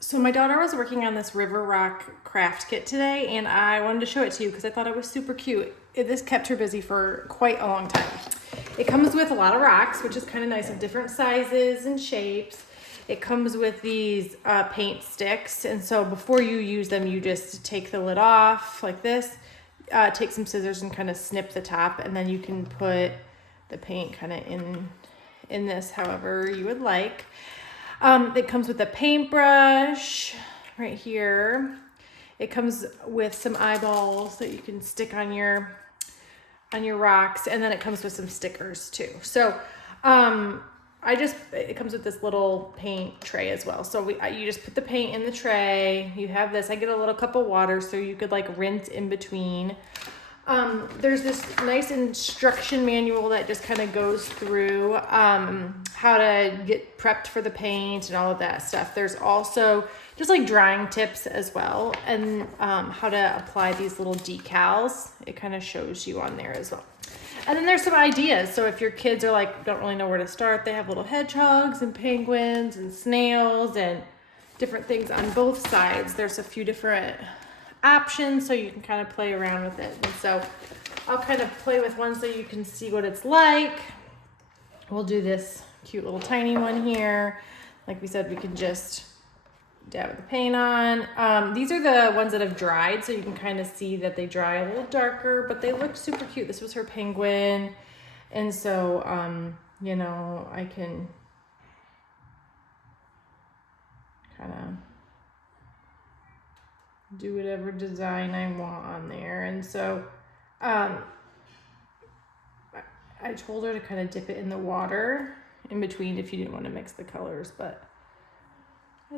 So my daughter was working on this River Rock craft kit today, and I wanted to show it to you because I thought it was super cute. This kept her busy for quite a long time. It comes with a lot of rocks, which is kind of nice, of different sizes and shapes. It comes with these paint sticks, and so before you use them, you just take the lid off like this, take some scissors and kind of snip the top, and then you can put the paint kind of in this however you would like. It comes with a paintbrush right here. It comes with some eyeballs that you can stick on your rocks, and then it comes with some stickers too. So it comes with this little paint tray as well. So you just put the paint in the tray. You have this. I get a little cup of water so you could like rinse in between. There's this nice instruction manual that just kind of goes through how to get prepped for the paint and all of that stuff. There's also just like drying tips as well, and how to apply these little decals. It kind of shows you on there as well. And then there's some ideas. So if your kids are like, don't really know where to start, they have little hedgehogs and penguins and snails and different things on both sides. There's a few different options so you can kind of play around with it. And so I'll kind of play with one so you can see what it's like. We'll do this cute little tiny one here. Like we said, we can just dab the paint on. These are the ones that have dried, so you can kind of see that they dry a little darker, but they look super cute. This was her penguin. And so, you know, I can kind of do whatever design I want on there. And so I told her to kind of dip it in the water in between if you didn't want to mix the colors, but I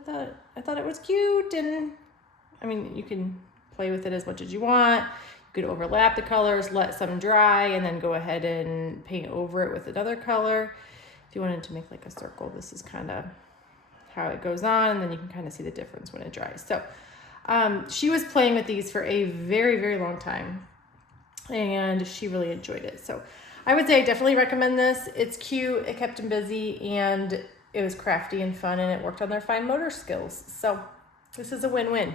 thought it was cute. And I mean, you can play with it as much as you want. You could overlap the colors, let some dry, and then go ahead and paint over it with another color. If you wanted to make like a circle, this is kind of how it goes on, and then you can kind of see the difference when it dries. So she was playing with these for a very, very long time, and she really enjoyed it. So I would say I definitely recommend this. It's cute, it kept them busy, and it was crafty and fun, and it worked on their fine motor skills. So this is a win-win.